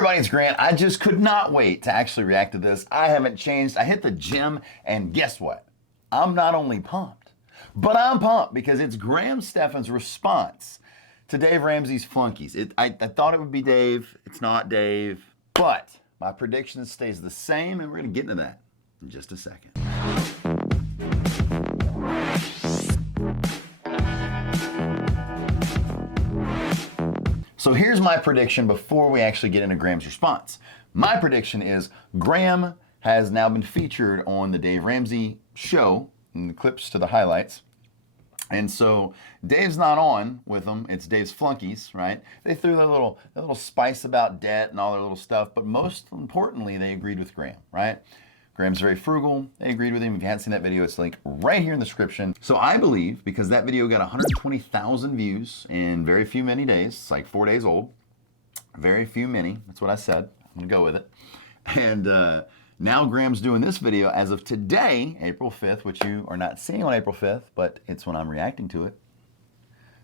everybody, it's Grant. I just could not wait to actually react to this. I haven't changed. I hit the gym, and guess what? I'm not only pumped, but I'm pumped because it's Stephan's response to Dave Ramsey's flunkies. I thought it would be Dave. It's not Dave. But my prediction stays the same, and we're going to get into that in just a second. So here's my prediction before we actually get into Graham's response. My prediction is Graham has now been featured on the Dave Ramsey show in the clips to the highlights. And so Dave's not on with them. It's Dave's flunkies, right? They threw their little spice about debt and all their little stuff, but most importantly, they agreed with Graham, right? Graham's very frugal. They agreed with him. If you haven't seen that video, it's linked right here in the description. So I believe, because that video got 120,000 views in very few many days, it's like 4 days old, very few many, that's what I said. I'm gonna go with it. And now Graham's doing this video as of today, April 5th, which you are not seeing on April 5th, but it's when I'm reacting to it.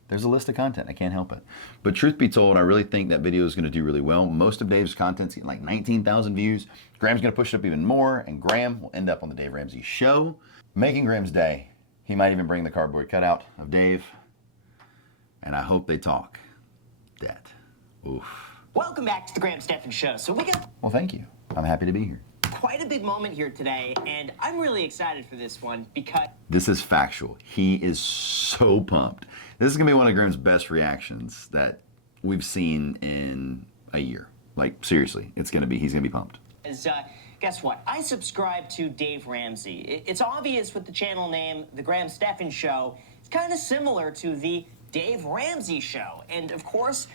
There's a list of content, I can't help it. But truth be told, I really think that video is gonna do really well. Most of Dave's content's getting like 19,000 views. Graham's gonna push it up even more, and Graham will end up on the Dave Ramsey show, making Graham's day. He might even bring the cardboard cutout of Dave, and I hope they talk debt. Oof. Welcome back to the Stephan Show. So we got Well, thank you. I'm happy to be here. quite a big moment here today, and I'm really excited for this one because This is factual. He is so pumped. This is gonna be one of Graham's best reactions that we've seen in a year. Like, seriously, he's gonna be pumped. guess what? I subscribe to Dave Ramsey. It's obvious with the channel name, the Stephan Show. It's kind of similar to the Dave Ramsey Show. And of course,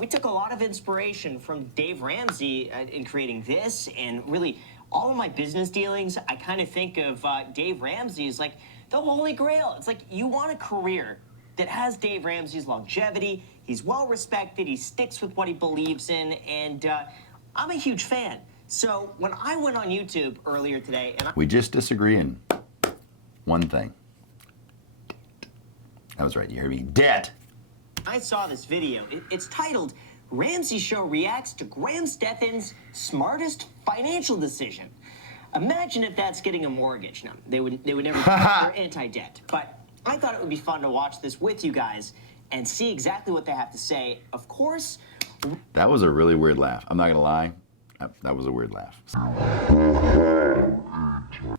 we took a lot of inspiration from Dave Ramsey in creating this, and really all of my business dealings, I kind of think of Dave Ramsey as like the holy grail. It's like you want a career that has Dave Ramsey's longevity. He's well respected, he sticks with what he believes in, and I'm a huge fan. So when I went on YouTube earlier today, and We just disagree in one thing. That was right, you heard me. Debt. I saw this video. It's titled, Ramsey Show Reacts to Stephan's Smartest Financial Decision. Imagine if that's getting a mortgage. No, they would never do that. They're anti-debt. But I thought it would be fun to watch this with you guys and see exactly what they have to say. Of course. That was a really weird laugh. I'm not gonna lie. That was a weird laugh.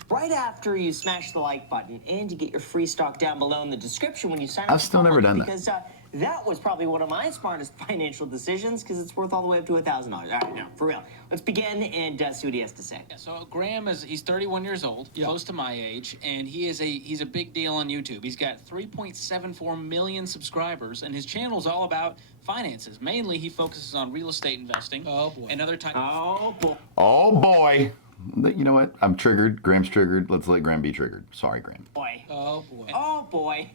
Right after you smash the like button, and you get your free stock down below in the description when you sign up. I've still never done that. Because that was probably one of my smartest financial decisions, because it's worth all the way up to $1,000. All right, no, for real. Let's begin and see what he has to say. Yeah, so Graham he's 31 years old, close to my age, and he's a big deal on YouTube. He's got 3.74 million subscribers, and his channel is all about finances. Mainly, he focuses on real estate investing. Oh boy. And other types. Oh boy. Oh boy. You know what? I'm triggered. Graham's triggered. Let's let Graham be triggered. Sorry, Graham. Boy. Oh boy. Oh boy.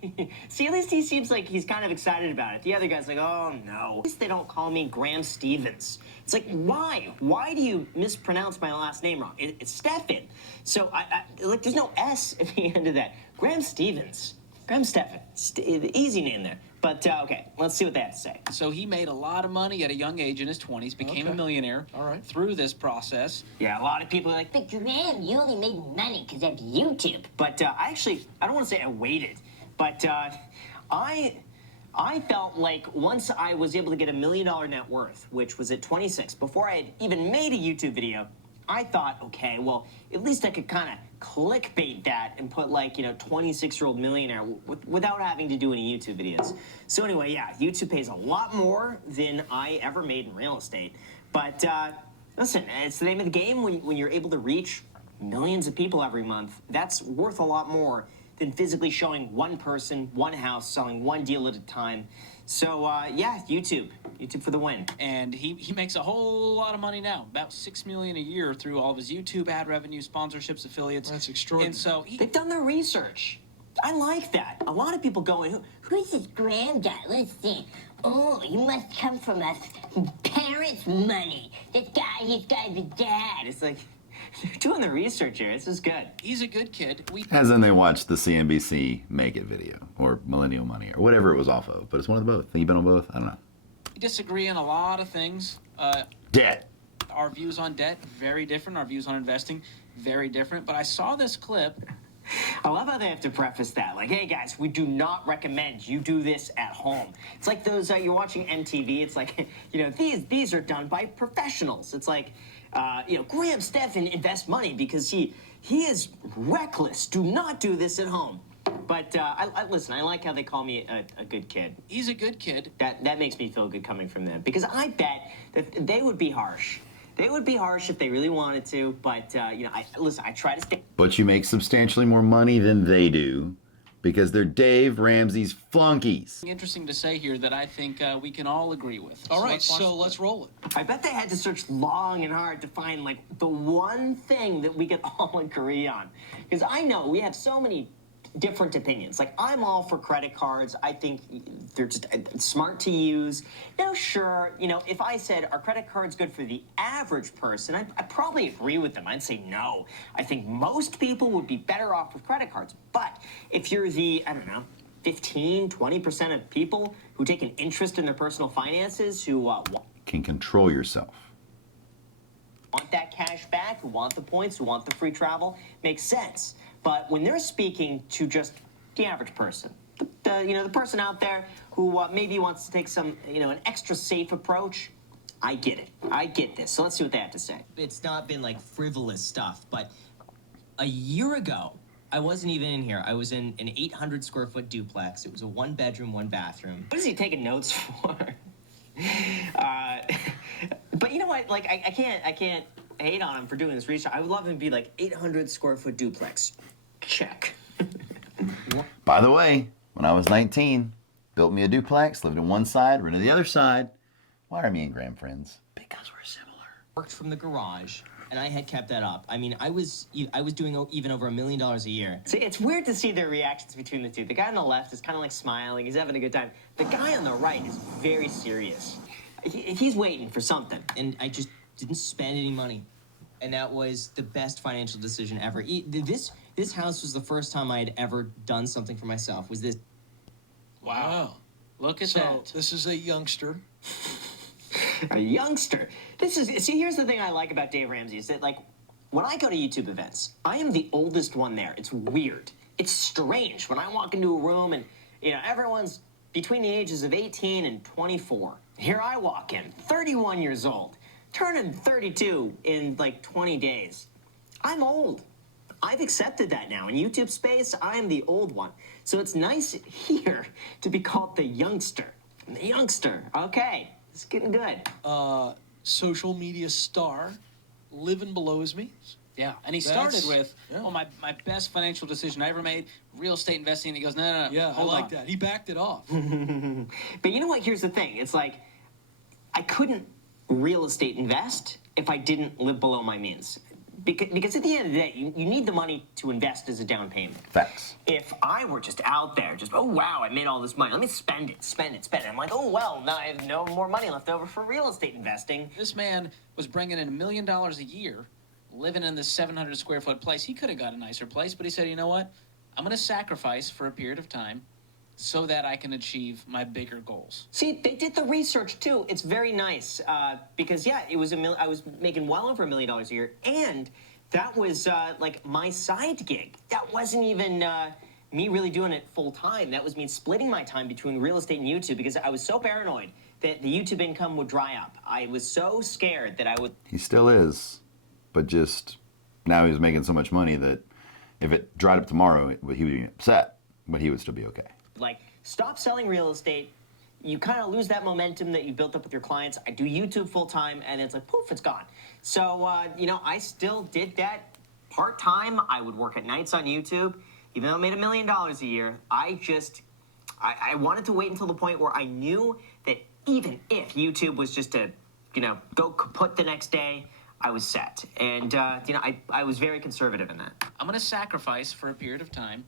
See, at least he seems like he's kind of excited about it. The other guy's like, oh no. At least they don't call me Graham Stevens. It's like, why? Why do you mispronounce my last name wrong? It's Stephan. So like, there's no S at the end of that. Graham Stevens. Graham Stephan. Easy name there. But, okay, let's see what they have to say. So he made a lot of money at a young age in his 20s, became a millionaire through this process. Yeah, a lot of people are like, But Graham, you only made money because of YouTube. but I don't want to say I waited, but I felt like once I was able to get $1 million net worth, which was at 26, before I had even made a YouTube video, I thought, okay, well, at least I could kind of clickbait that and put, like, 26-year-old millionaire without having to do any YouTube videos. So anyway, yeah, YouTube pays a lot more than I ever made in real estate. But listen, it's the name of the game when you're able to reach millions of people every month. That's worth a lot more than physically showing one person, one house, selling one deal at a time. So, yeah, YouTube for the win. And he makes a whole lot of money now, about $6 million a year through all of his YouTube ad revenue, sponsorships, affiliates. That's extraordinary. And so They've done their research. I like that. A lot of people going, Who's this Graham guy? Let's see. Oh, you must come from us parents' money. This guy, he's got a dad. and it's like, they're doing the research here. This is good. he's a good kid. As in they watched the CNBC Make It video, or Millennial Money, or whatever it was off of. But it's one of the both. Think you've been on both? I don't know. We disagree on a lot of things. Debt. Our views on debt, very different. Our views on investing, very different. But I saw this clip. I love how they have to preface that. Like, hey, guys, we do not recommend you do this at home. It's like those, you're watching MTV. It's like, these are done by professionals. It's like, Graham Stephan invests money because he is reckless. Do not do this at home. But listen, I like how they call me a good kid. He's a good kid. That makes me feel good coming from them. Because I bet that they would be harsh. They would be harsh if they really wanted to, but, I try to stay. But you make substantially more money than they do because they're Dave Ramsey's flunkies. Interesting to say here that I think we can all agree with. All right, so let's roll it. I bet they had to search long and hard to find, the one thing that we could all agree on. Because I know we have so many different opinions. Like, I'm all for credit cards. I think they're just smart to use. Now, sure, if I said, are credit cards good for the average person, I'd probably agree with them. I'd say no. I think most people would be better off with credit cards. But if you're the, 15, 20% of people who take an interest in their personal finances, who can control yourself. Want that cash back, who want the points, who want the free travel, makes sense. But when they're speaking to just the average person, the person out there who maybe wants to take some, an extra safe approach, I get it. I get this. So let's see what they have to say. It's not been frivolous stuff, but a year ago, I wasn't even in here. I was in an 800 square foot duplex. It was a 1-bedroom, 1-bathroom. What is he taking notes for? But you know what? I can't hate on him for doing this research. I would love him to be 800 square foot duplex. Check. By the way, when I was 19, built me a duplex, lived on one side, rented the other side. Why are me and Graham friends? Because we're similar. Worked from the garage, and I had kept that up. I mean, I was doing even over $1 million a year. See, it's weird to see their reactions between the two. The guy on the left is kind of smiling. He's having a good time. The guy on the right is very serious. He's waiting for something. And I just didn't spend any money. And that was the best financial decision ever. This house was the first time I had ever done something for myself. Was this? Wow. Look at So that. this is a youngster. A youngster. See, here's the thing I like about Dave Ramsey is that, when I go to YouTube events, I am the oldest one there. It's weird. It's strange when I walk into a room and, everyone's between the ages of 18 and 24. Here I walk in, 31 years old, turning 32 in 20 days. I'm old. I've accepted that now. In YouTube space, I'm the old one. So it's nice here to be called the youngster. The youngster. Okay, it's getting good. Social media star, living below his means. Yeah, and he started with, my best financial decision I ever made, real estate investing. And he goes, no. Yeah, I hold like on. that. He backed it off. But you know what? Here's the thing. It's I couldn't real estate invest if I didn't live below my means. Because at the end of the day, you need the money to invest as a down payment. Facts. If I were just out there, oh, wow, I made all this money. Let me spend it. I'm like, oh, well, now I have no more money left over for real estate investing. This man was bringing in $1 million a year, living in this 700 square foot place. He could have got a nicer place, but he said, you know what? I'm going to sacrifice for a period of time so that I can achieve my bigger goals. See, they did the research too. It's very nice because it was I was making well over $1 million a year, and that was my side gig. That wasn't even me really doing it full time. That was me splitting my time between real estate and YouTube because I was so paranoid that the YouTube income would dry up. I was so scared that I would. He still is, but just now he's making so much money that if it dried up tomorrow, he would be upset, but he would still be okay. Stop selling real estate. You kind of lose that momentum that you built up with your clients. I do YouTube full time, and it's poof, it's gone. So, I still did that part time. I would work at nights on YouTube, even though I made $1 million a year. I wanted to wait until the point where I knew that even if YouTube was just to, go kaput the next day, I was set. And, I was very conservative in that. I'm going to sacrifice for a period of time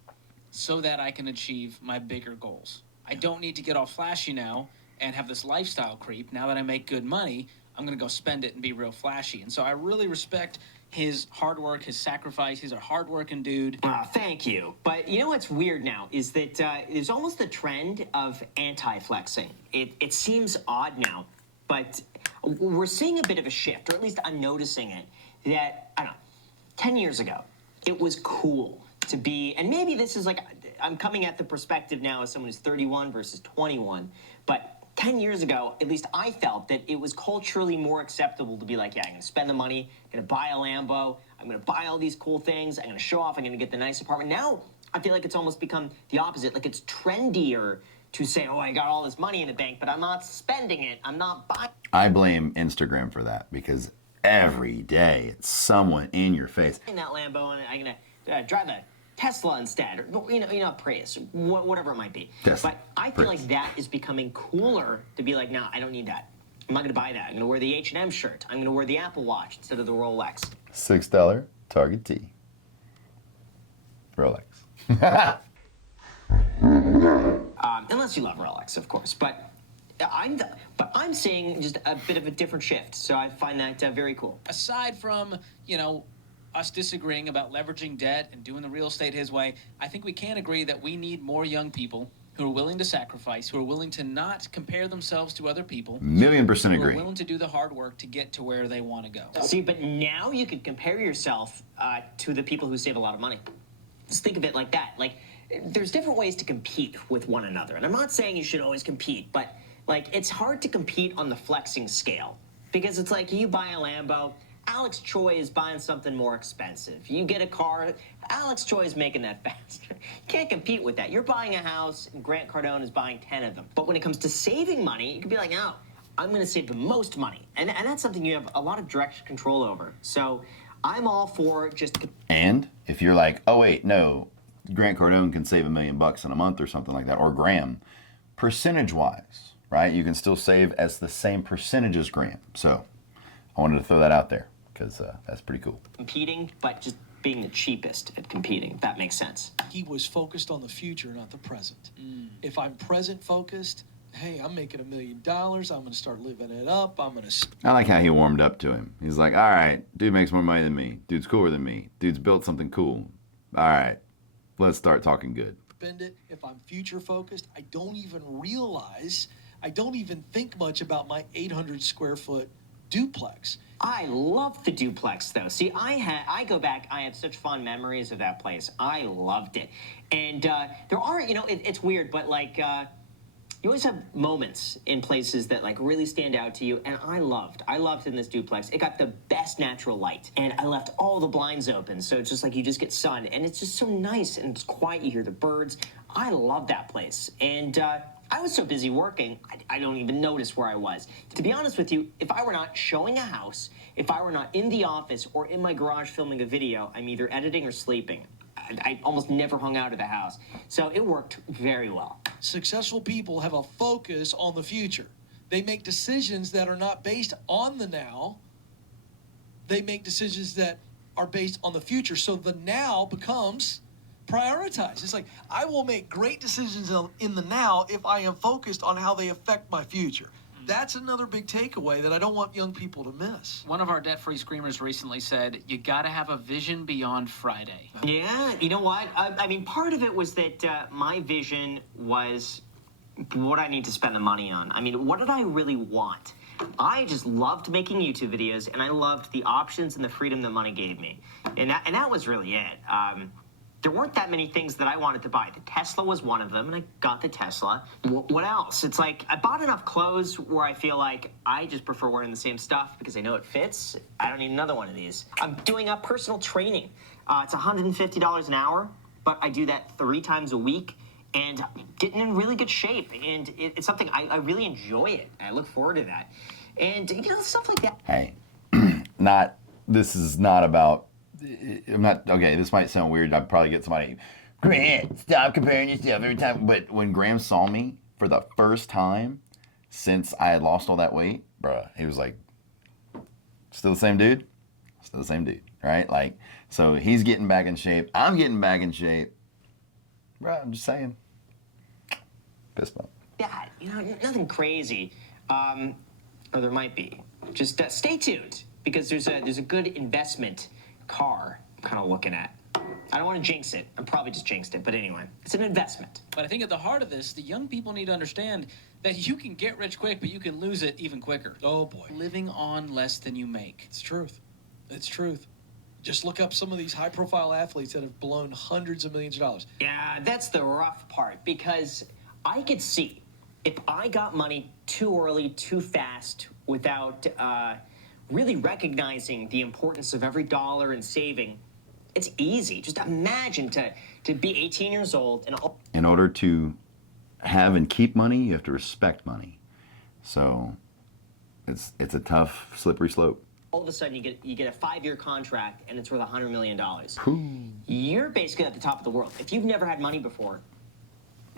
so that I can achieve my bigger goals. I don't need to get all flashy now and have this lifestyle creep. Now that I make good money, I'm going to go spend it and be real flashy. And so I really respect his hard work, his sacrifice. He's a hard-working dude. Thank you. But you know what's weird now is that there's almost a trend of anti-flexing. It seems odd now, but we're seeing a bit of a shift, or at least I'm noticing it, that, I don't know, 10 years ago, it was cool to be, and maybe this is like, I'm coming at the perspective now as someone who's 31 versus 21, but 10 years ago, at least I felt that it was culturally more acceptable to be like, yeah, I'm going to spend the money, I'm going to buy a Lambo, I'm going to buy all these cool things, I'm going to show off, I'm going to get the nice apartment. Now, I feel like it's almost become the opposite. Like, it's trendier to say, oh, I got all this money in the bank, but I'm not spending it, I'm not buying. I blame Instagram for that because every day it's someone in your face. In that Lambo, and I'm going to drive a Tesla instead, or Prius, whatever it might be. Tesla, But I feel like that is becoming cooler to be like, no, I don't need that. I'm not going to buy that. I'm going to wear the H&M shirt. I'm going to wear the Apple Watch instead of the Rolex. $6 Target T. Rolex. Unless you love Rolex, of course. But I'm seeing just a bit of a different shift, so I find that very cool. Aside from, us disagreeing about leveraging debt and doing the real estate his way, I think we can agree that we need more young people who are willing to sacrifice, who are willing to not compare themselves to other people. 1,000,000% who are agree. willing to do the hard work to get to where they want to go. See, but now you can compare yourself to the people who save a lot of money. Just think of it like that. Like, there's different ways to compete with one another. And I'm not saying you should always compete, but, like, it's hard to compete on the flexing scale. Because it's like, you buy a Lambo, Alex Choi is buying something more expensive. You get a car, Alex Choi is making that faster. You can't compete with that. You're buying a house, and Grant Cardone is buying 10 of them. But when it comes to saving money, you can be like, no, I'm going to save the most money. And that's something you have a lot of direct control over. So I'm all for just... And if you're like, oh wait, no, Grant Cardone can save $1 million in a month or something like that, or Graham, percentage-wise, right? You can still save as the same percentage as Graham. So I wanted to throw that out there because that's pretty cool. Competing, but just being the cheapest at competing, if that makes sense. He was focused on the future, not the present. If I'm present focused, hey, I'm making $1 million, I'm going to start living it up, I'm going to... I like how he warmed up to him. He's like, all right, dude makes more money than me. Dude's cooler than me. Dude's built something cool. All right, let's start talking good. Spend it. If I'm future focused, I don't even think much about my 800 square foot duplex. I love the duplex, though. See, I go back, I have such fond memories of that place. I loved it. And there are, it's weird, but like, you always have moments in places that like really stand out to you. And I loved in this duplex. It got the best natural light. And I left all the blinds open. So it's just like you just get sun. And it's just so nice and it's quiet. You hear the birds. I love that place. And I was so busy working, I don't even notice where I was. To be honest with you, if I were not showing a house, if I were not in the office or in my garage filming a video, I'm either editing or sleeping. I almost never hung out of the house. So it worked very well. Successful people have a focus on the future. They make decisions that are not based on the now. They make decisions that are based on the future. So the now becomes prioritized. It's like, I will make great decisions in the now if I am focused on how they affect my future. That's another big takeaway that I don't want young people to miss. One of our debt-free screamers recently said, you gotta have a vision beyond Friday. Yeah, you know what? I mean, part of it was that my vision was what I need to spend the money on. I mean, what did I really want? I just loved making YouTube videos, and I loved the options and the freedom that money gave me. And that was really it. There weren't that many things that I wanted to buy. The Tesla was one of them, and I got the Tesla. What else? It's like I bought enough clothes where I feel like I just prefer wearing the same stuff because I know it fits. I don't need another one of these. I'm doing a personal training. It's $150 an hour, but I do that 3 times a week and getting in really good shape. And it's something I really enjoy it. I look forward to that. And, stuff like that. Hey, this is not about... okay, this might sound weird. I'd probably get somebody, Grant, stop comparing yourself every time. But when Graham saw me for the first time since I had lost all that weight, bruh, he was like, still the same dude? Still the same dude, right? Like, so he's getting back in shape. I'm getting back in shape. Bruh, I'm just saying. Fist bump. Yeah, nothing crazy. Or there might be. Just stay tuned because there's a good investment car I'm kind of looking at. I don't want to jinx it. I probably just jinxed it, but anyway, it's an investment. But I think at the heart of this, the young people need to understand that you can get rich quick, but you can lose it even quicker. Oh boy. Living on less than you make. It's truth. It's truth. Just look up some of these high-profile athletes that have blown hundreds of millions of dollars. Yeah, that's the rough part, because I could see if I got money too early, too fast, without really recognizing the importance of every dollar and saving, it's easy. Just imagine to be 18 years old and all. In order to have and keep money, you have to respect money. So it's a tough, slippery slope. All of a sudden, you get a 5-year contract, and it's worth $100 million. You're basically at the top of the world. If you've never had money before,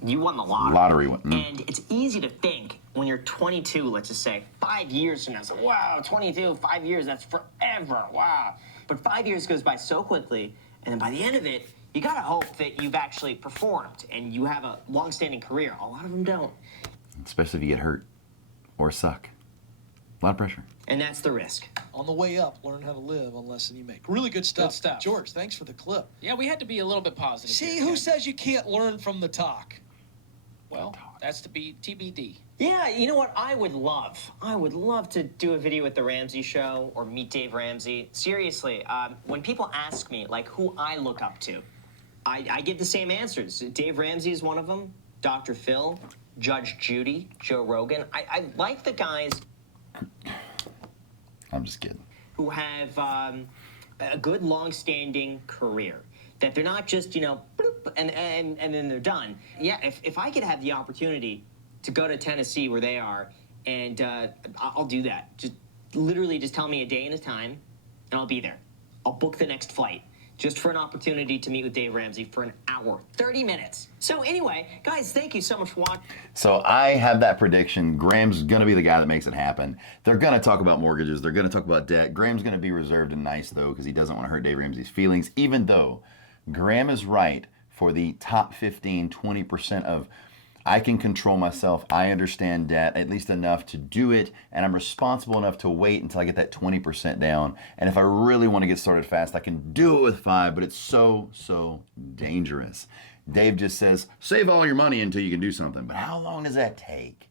you won the lottery. Lottery win. And it's easy to think when you're 22, let's just say, 5 years from now, so, wow, 22, 5 years, that's forever, wow. But 5 years goes by so quickly, and then by the end of it, you gotta hope that you've actually performed and you have a long-standing career. A lot of them don't. Especially if you get hurt or suck. A lot of pressure. And that's the risk. On the way up, learn how to live on less than you make. Really good stuff. Good stuff. George, thanks for the clip. Yeah, we had to be a little bit positive. See, here, who Ken. says you can't learn from the talk? Well, that's to be TBD. Yeah, you know what? I would love to do a video with the Ramsey Show or meet Dave Ramsey. Seriously, when people ask me, like, who I look up to, I give the same answers. Dave Ramsey is one of them, Dr. Phil, Judge Judy, Joe Rogan. I like the guys I'm just kidding. who have a good, long-standing career. That they're not just, bloop, and then they're done. Yeah, if I could have the opportunity to go to Tennessee where they are, and I'll do that. Just literally just tell me a day and a time, and I'll be there. I'll book the next flight just for an opportunity to meet with Dave Ramsey for an hour, 30 minutes. So anyway, guys, thank you so much for watching. So I have that prediction. Graham's going to be the guy that makes it happen. They're going to talk about mortgages. They're going to talk about debt. Graham's going to be reserved and nice, though, because he doesn't want to hurt Dave Ramsey's feelings, even though Graham is right for the top 15, 20% of I can control myself, I understand debt, at least enough to do it, and I'm responsible enough to wait until I get that 20% down. And if I really want to get started fast, I can do it with 5, but it's so dangerous. Dave just says, save all your money until you can do something. But how long does that take?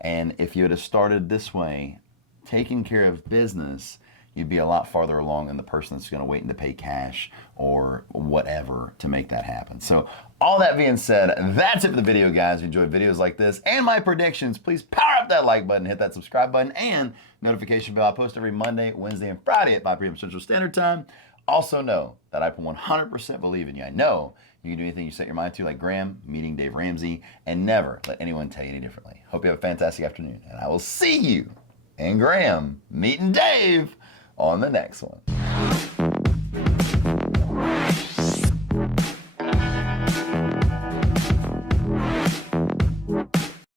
And if you had started this way, taking care of business, you'd be a lot farther along than the person that's going to wait to pay cash or whatever to make that happen. So all that being said, that's it for the video, guys. If you enjoy videos like this and my predictions, please power up that like button, hit that subscribe button, and notification bell. I post every Monday, Wednesday, and Friday at 5 p.m. Central Standard Time. Also know that I 100% believe in you. I know you can do anything you set your mind to, like Graham meeting Dave Ramsey, and never let anyone tell you any differently. Hope you have a fantastic afternoon, and I will see you and Graham meeting Dave on the next one.